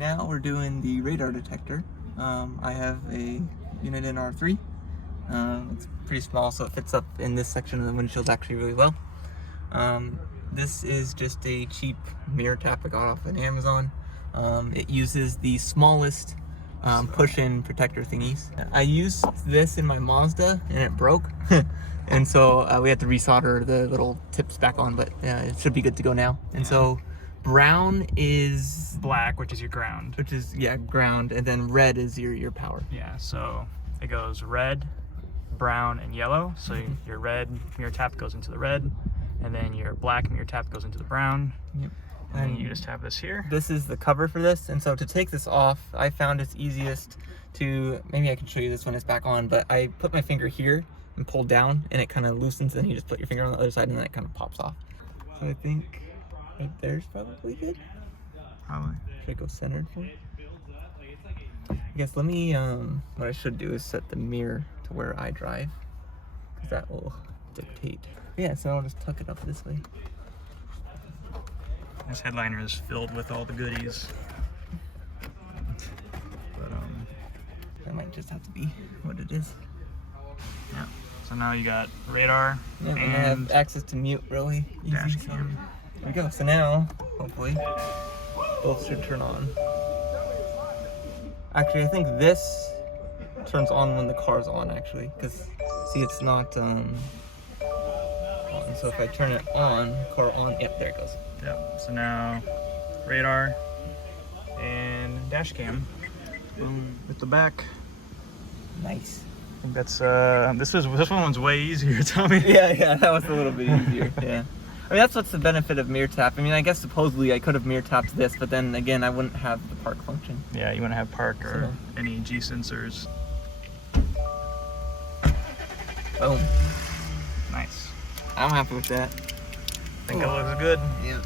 now we're doing the radar detector. I have a Uniden R3. It's pretty small, so it fits up in this section of the windshield actually really well. This is just a cheap mirror tap I got off on Amazon. It uses the smallest push-in protector thingies. I used this in my Mazda and it broke. And so we had to resolder the little tips back on, but it should be good to go now. And so brown is black, which is your ground. Which is, yeah, ground, and then red is your power. Yeah, so it goes red, brown, and yellow. So your red mirror tap goes into the red, and then your black mirror tap goes into the brown. Yep. And you just have this here. This is the cover for this, and so to take this off, I found it's easiest to, maybe I can show you this when it's back on, but I put my finger here and pull down, and it kind of loosens, and you just put your finger on the other side, and then it kind of pops off. So I think right there's probably good. Probably. Should I go centered for it? I guess let me, what I should do is set the mirror to where I drive, because that will dictate. Yeah, so I'll just tuck it up this way. This headliner is filled with all the goodies. But that might just have to be what it is. Yeah. So now you got radar, yeah, and I have access to mute really easy. Dash so cam. there we go. So now, hopefully, both should turn on. Actually, I think this turns on when the car's on. Actually, because see, it's not on. So if I turn it on, car on. Yep, there it goes. Yep. So now radar and dash cam with the back. Nice. I think that's this one's way easier, Tommy. Yeah, that was a little bit easier. Yeah. I mean, that's what's the benefit of mirror tap. I mean, I guess supposedly I could have mirror tapped this, but then again, I wouldn't have the park function. Yeah, you want to have park or any G sensors. Boom. Nice. I'm happy with that. I think it looks good. Yeah.